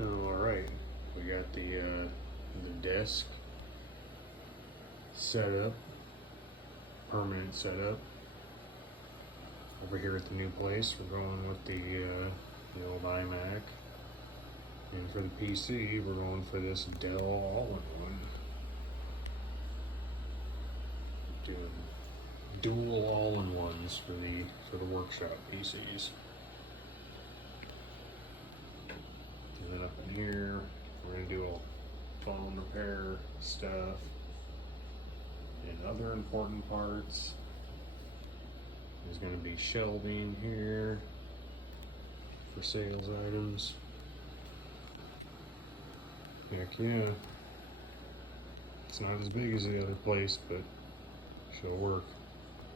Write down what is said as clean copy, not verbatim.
Alright, we got the desk set up, permanent setup. Over here at the new place, we're going with the old iMac. And for the PC, we're going for this Dell all-in-one. Dual all-in-ones for the workshop PCs. And then up in here, we're gonna do all phone repair stuff and other important parts. There's gonna be shelving here for sales items. Heck yeah. It's not as big as the other place, but she'll work.